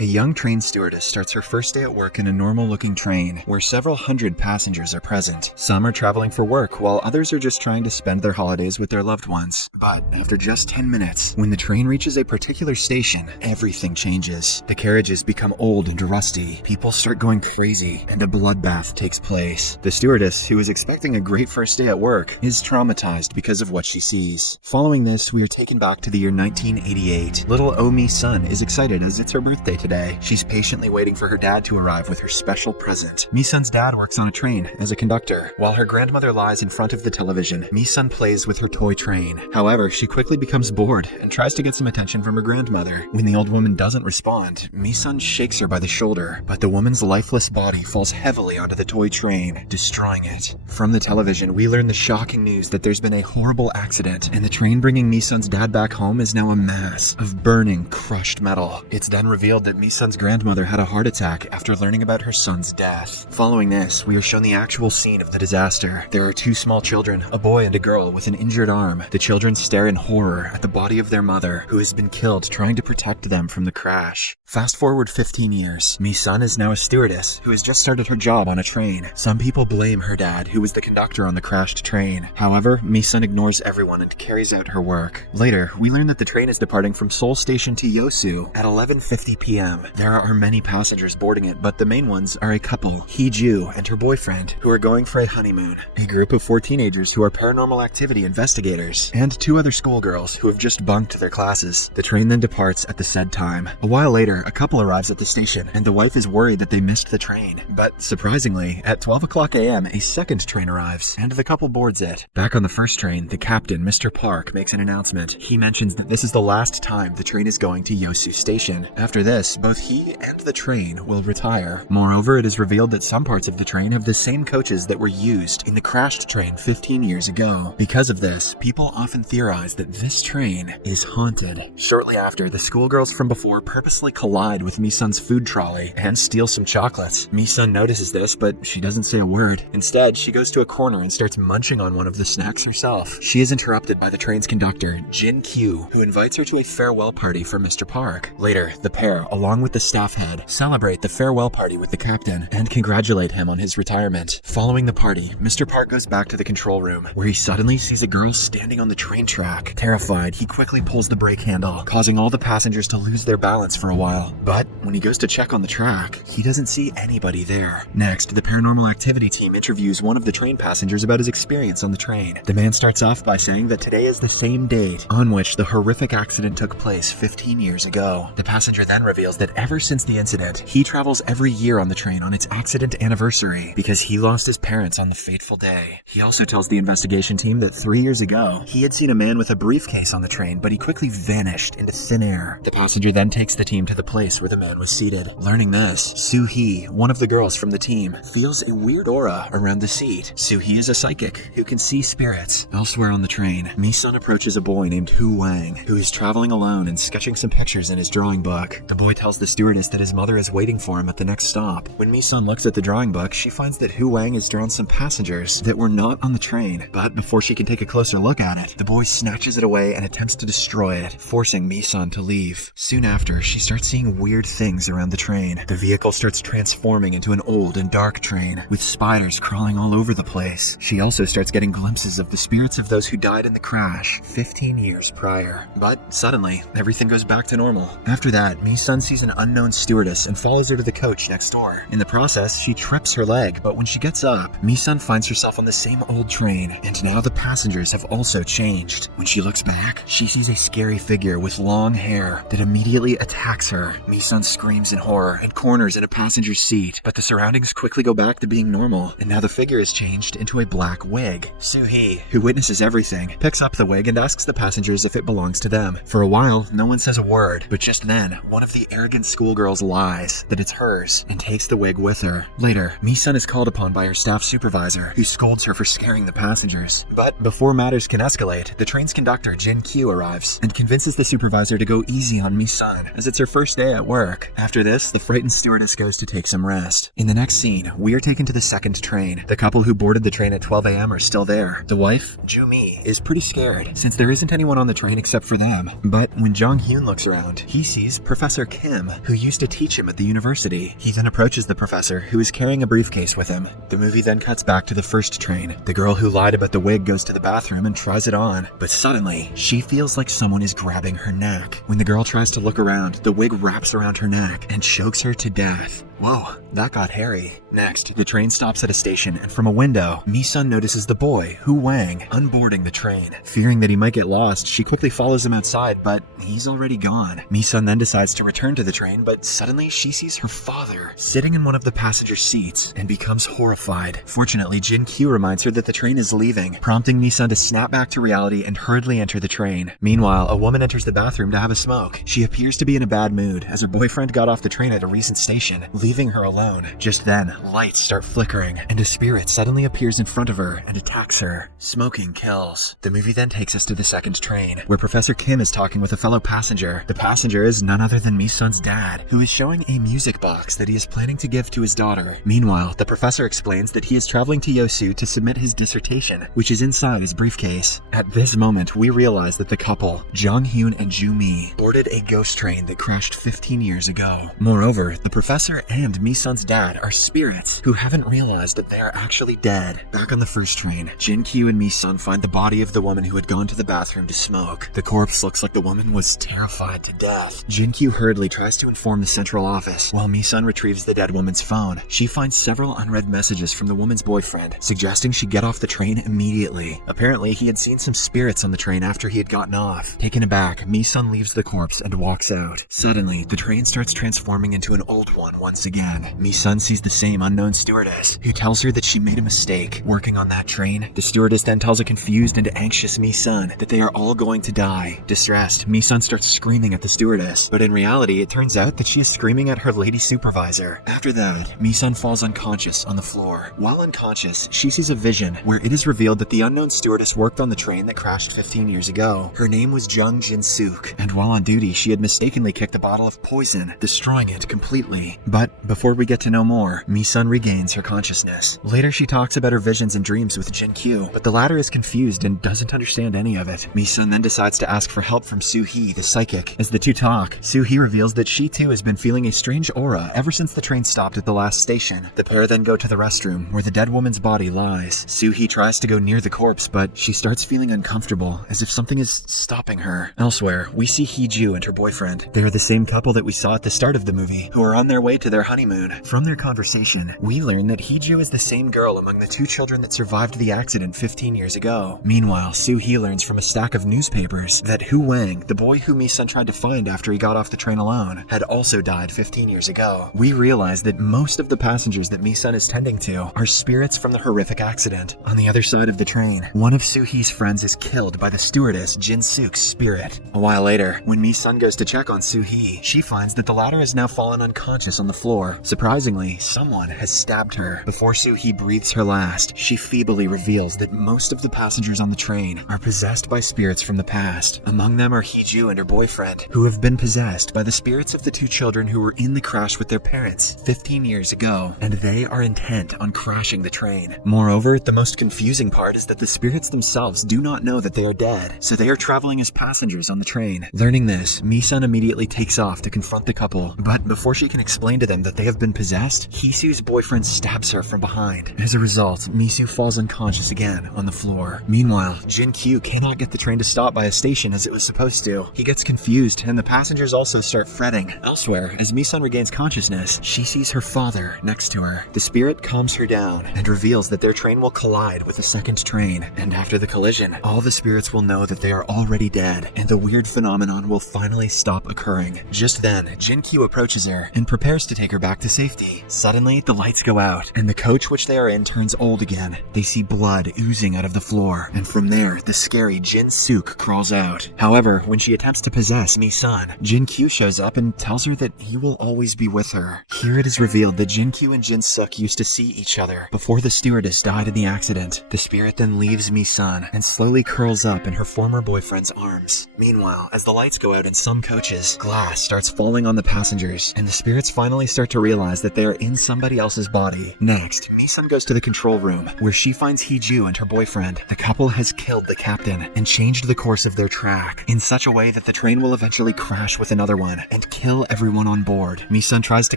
A young train stewardess starts her first day at work in a normal-looking train, where several hundred passengers are present. Some are traveling for work, while others are just trying to spend their holidays with their loved ones. But after just 10 minutes, when the train reaches a particular station, everything changes. The carriages become old and rusty, people start going crazy, and a bloodbath takes place. The stewardess, who is expecting a great first day at work, is traumatized because of what she sees. Following this, we are taken back to the year 1988. Little Oh Sun is excited as it's her birthday today. She's patiently waiting for her dad to arrive with her special present. Mi-sun's dad works on a train as a conductor, while her grandmother lies in front of the television. Mi-sun plays with her toy train. However, she quickly becomes bored and tries to get some attention from her grandmother. When the old woman doesn't respond, Mi-sun shakes her by the shoulder, but the woman's lifeless body falls heavily onto the toy train, destroying it. From the television, we learn the shocking news that there's been a horrible accident, and the train bringing Mi-sun's dad back home is now a mass of burning, crushed metal. It's then revealed that Mi-sun's grandmother had a heart attack after learning about her son's death. Following this, we are shown the actual scene of the disaster. There are two small children, a boy and a girl with an injured arm. The children stare in horror at the body of their mother, who has been killed trying to protect them from the crash. Fast forward 15 years. Mi-sun is now a stewardess who has just started her job on a train. Some people blame her dad, who was the conductor on the crashed train. However, Mi-sun ignores everyone and carries out her work. Later, we learn that the train is departing from Seoul Station to Yosu at 11:50 p.m. There are many passengers boarding it, but the main ones are a couple, Hee-ju and her boyfriend, who are going for a honeymoon, a group of 4 teenagers who are paranormal activity investigators, and 2 other schoolgirls who have just bunked their classes. The train then departs at the said time. A while later, a couple arrives at the station, and the wife is worried that they missed the train. But surprisingly, at 12 o'clock a.m., a second train arrives, and the couple boards it. Back on the first train, the captain, Mr. Park, makes an announcement. He mentions that this is the last time the train is going to Yosu Station. After this, both he and the train will retire. Moreover, it is revealed that some parts of the train have the same coaches that were used in the crashed train 15 years ago. Because of this, people often theorize that this train is haunted. Shortly after, the schoolgirls from before purposely collide with Mi-sun's food trolley and steal some chocolates. Mi-sun notices this, but she doesn't say a word. Instead, she goes to a corner and starts munching on one of the snacks herself. She is interrupted by the train's conductor, Jin Kyu, who invites her to a farewell party for Mr. Park. Later, the pair, along with the staff head, celebrate the farewell party with the captain and congratulate him on his retirement. Following the party, Mr. Park goes back to the control room, where he suddenly sees a girl standing on the train track. Terrified, he quickly pulls the brake handle, causing all the passengers to lose their balance for a while. But when he goes to check on the track, he doesn't see anybody there. Next, the paranormal activity team interviews one of the train passengers about his experience on the train. The man starts off by saying that today is the same date on which the horrific accident took place 15 years ago. The passenger then reveals that ever since the incident, he travels every year on the train on its accident anniversary because he lost his parents on the fateful day. He also tells the investigation team that 3 years ago, he had seen a man with a briefcase on the train, but he quickly vanished into thin air. The passenger then takes the team to the place where the man was seated. Learning this, Soo-hee, one of the girls from the team, feels a weird aura around the seat. Soo-hee is a psychic who can see spirits. Elsewhere on the train, Mi-sun approaches a boy named Hu Wang, who is traveling alone and sketching some pictures in his drawing book. The boy tells the stewardess that his mother is waiting for him at the next stop. When Mi-sun looks at the drawing book, she finds that Hu Wang has drawn some passengers that were not on the train. But before she can take a closer look at it, the boy snatches it away and attempts to destroy it, forcing Mi-sun to leave. Soon after, she starts seeing weird things around the train. The vehicle starts transforming into an old and dark train, with spiders crawling all over the place. She also starts getting glimpses of the spirits of those who died in the crash 15 years prior. But suddenly, everything goes back to normal. After that, Mi-sun sees an unknown stewardess and follows her to the coach next door. In the process, she trips her leg, but when she gets up, Mi-sun finds herself on the same old train, and now the passengers have also changed. When she looks back, she sees a scary figure with long hair that immediately attacks her. Mi-sun screams in horror and corners in a passenger's seat, but the surroundings quickly go back to being normal, and now the figure is changed into a black wig. Soo-hee, who witnesses everything, picks up the wig and asks the passengers if it belongs to them. For a while, no one says a word, but just then, one of the arrogant schoolgirls lies that it's hers and takes the wig with her. Later, Mi-sun is called upon by her staff supervisor, who scolds her for scaring the passengers. But before matters can escalate, the train's conductor, Jin Kyu, arrives and convinces the supervisor to go easy on Mi-sun, as it's her first day at work. After this, the frightened stewardess goes to take some rest. In the next scene, we are taken to the second train. The couple who boarded the train at 12 a.m. are still there. The wife, Ju-mi, is pretty scared, since there isn't anyone on the train except for them. But when Jong-hyun looks around, he sees Professor Kim Kim, who used to teach him at the university. He then approaches the professor, who is carrying a briefcase with him. The movie then cuts back to the first train. The girl who lied about the wig goes to the bathroom and tries it on, but suddenly, she feels like someone is grabbing her neck. When the girl tries to look around, the wig wraps around her neck and chokes her to death. Whoa, that got hairy. Next, the train stops at a station, and from a window, Mi-sun notices the boy, Hu Wang, unboarding the train. Fearing that he might get lost, she quickly follows him outside, but he's already gone. Mi-sun then decides to return to the train, but suddenly she sees her father sitting in one of the passenger seats and becomes horrified. Fortunately, Jin-kyu reminds her that the train is leaving, prompting Mi-sun to snap back to reality and hurriedly enter the train. Meanwhile, a woman enters the bathroom to have a smoke. She appears to be in a bad mood, as her boyfriend got off the train at a recent station, leaving her alone. Just then, lights start flickering, and a spirit suddenly appears in front of her and attacks her. Smoking kills. The movie then takes us to the second train, where Professor Kim is talking with a fellow passenger. The passenger is none other than Mi-sun's dad, who is showing a music box that he is planning to give to his daughter. Meanwhile, the professor explains that he is traveling to Yosu to submit his dissertation, which is inside his briefcase. At this moment, we realize that the couple, Jong Hyun and Ju Mi, boarded a ghost train that crashed 15 years ago. Moreover, the professor and Mi-sun's dad are spirits who haven't realized that they are actually dead. Back on the first train, Jin-kyu and Mi-sun find the body of the woman who had gone to the bathroom to smoke. The corpse looks like the woman was terrified to death. Jin-kyu hurriedly tries to inform the central office, while Mi-sun retrieves the dead woman's phone. She finds several unread messages from the woman's boyfriend, suggesting she get off the train immediately. Apparently, he had seen some spirits on the train after he had gotten off. Taken aback, Mi-sun leaves the corpse and walks out. Suddenly, the train starts transforming into an old one once again. Mi-sun sees the same unknown stewardess, who tells her that she made a mistake working on that train. The stewardess then tells a confused and anxious Mi-sun that they are all going to die. Distressed, Mi-sun starts screaming at the stewardess, but in reality, it turns out that she is screaming at her lady supervisor. After that, Mi-sun falls unconscious on the floor. While unconscious, she sees a vision where it is revealed that the unknown stewardess worked on the train that crashed 15 years ago. Her name was Jung Jin-suk, and while on duty, she had mistakenly kicked a bottle of poison, destroying it completely. But before we get to know more, Mi-sun regains her consciousness. Later, she talks about her visions and dreams with Jin-kyu, but the latter is confused and doesn't understand any of it. Mi-sun then decides to ask for help from Soo-hee, the psychic. As the two talk, Soo-hee reveals that she too has been feeling a strange aura ever since the train stopped at the last station. The pair then go to the restroom, where the dead woman's body lies. Soo-hee tries to go near the corpse, but she starts feeling uncomfortable, as if something is stopping her. Elsewhere, we see Hee-ju and her boyfriend. They are the same couple that we saw at the start of the movie, who are on their way to their honeymoon. From their conversation, we learn that Hee-ju is the same girl among the two children that survived the accident 15 years ago. Meanwhile, Soo-hee learns from a stack of newspapers that Hu Wang, the boy who Mi-sun tried to find after he got off the train alone, had also died 15 years ago. We realize that most of the passengers that Mi-sun is tending to are spirits from the horrific accident. On the other side of the train, one of Soo-hee's friends is killed by the stewardess Jin-suk's spirit. A while later, when Mi-sun goes to check on Soo-hee, she finds that the latter has now fallen unconscious on the floor. Surprisingly, someone has stabbed her. Before Soo-hee breathes her last, she feebly reveals that most of the passengers on the train are possessed by spirits from the past. Among them are Hee-ju and her boyfriend, who have been possessed by the spirits of the two children who were in the crash with their parents 15 years ago, and they are intent on crashing the train. Moreover, the most confusing part is that the spirits themselves do not know that they are dead, so they are traveling as passengers on the train. Learning this, Mi-sun immediately takes off to confront the couple, but before she can explain to them that they have been possessed, Hee-su's boyfriend stabs her from behind. As a result, Mi-su falls unconscious again on the floor. Meanwhile, Jin-kyu cannot get the train to stop by a station as it was supposed to. He gets confused, and the passengers also start fretting. Elsewhere, as Mi-sun regains consciousness, she sees her father next to her. The spirit calms her down and reveals that their train will collide with a second train, and after the collision, all the spirits will know that they are already dead, and the weird phenomenon will finally stop occurring. Just then, Jin-kyu approaches her and prepares to take her back to safety. Suddenly, the lights go out, and the coach which they are in turns old again. They see blood oozing out of the floor, and from there, the scary Jin-suk crawls out. However, when she attempts to possess Mi-sun, Jin-kyu shows up and tells her that he will always be with her. Here it is revealed that Jin-kyu and Jin-suk used to see each other before the stewardess died in the accident. The spirit then leaves Mi-sun and slowly curls up in her former boyfriend's arms. Meanwhile, as the lights go out in some coaches, glass starts falling on the passengers, and the spirits finally start start to realize that they are in somebody else's body. Next, Mi-sun goes to the control room, where she finds Hee-ju and her boyfriend. The couple has killed the captain and changed the course of their track in such a way that the train will eventually crash with another one and kill everyone on board. Mi-sun tries to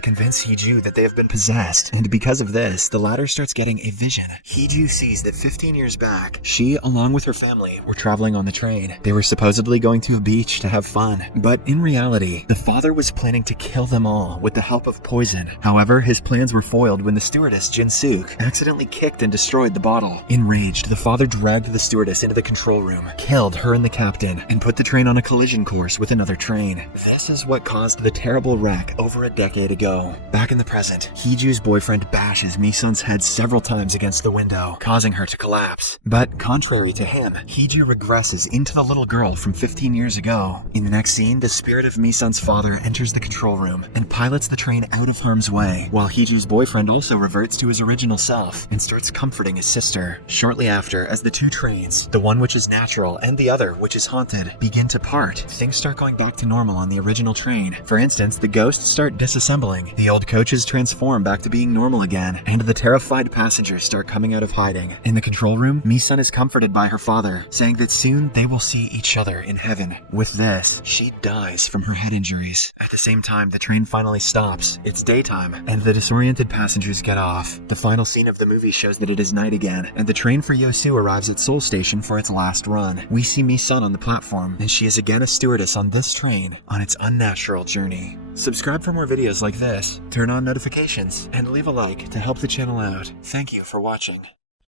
convince Hee-ju that they have been possessed, and because of this, the latter starts getting a vision. Hee-ju sees that 15 years back, she, along with her family, were traveling on the train. They were supposedly going to a beach to have fun, but in reality, the father was planning to kill them all with the help of poison. However, his plans were foiled when the stewardess, Jin-sook, accidentally kicked and destroyed the bottle. Enraged, the father dragged the stewardess into the control room, killed her and the captain, and put the train on a collision course with another train. This is what caused the terrible wreck over a decade ago. Back in the present, Hee-ju's boyfriend bashes Mi-sun's head several times against the window, causing her to collapse. But contrary to him, Hee-ju regresses into the little girl from 15 years ago. In the next scene, the spirit of Mi-sun's father enters the control room and pilots the train out of harm's way, while Hee-ju's boyfriend also reverts to his original self and starts comforting his sister. Shortly after, as the two trains, the one which is natural and the other which is haunted, begin to part, things start going back to normal on the original train. For instance, the ghosts start disassembling, the old coaches transform back to being normal again, and the terrified passengers start coming out of hiding. In the control room, Mi-sun is comforted by her father, saying that soon they will see each other in heaven. With this, she dies from her head injuries. At the same time, the train finally stops. It's daytime, and the disoriented passengers get off. The final scene of the movie shows that it is night again, and the train for Yosu arrives at Seoul Station for its last run. We see Mi-sun on the platform, and she is again a stewardess on this train on its unnatural journey. Subscribe for more videos like this, turn on notifications, and leave a like to help the channel out. Thank you for watching.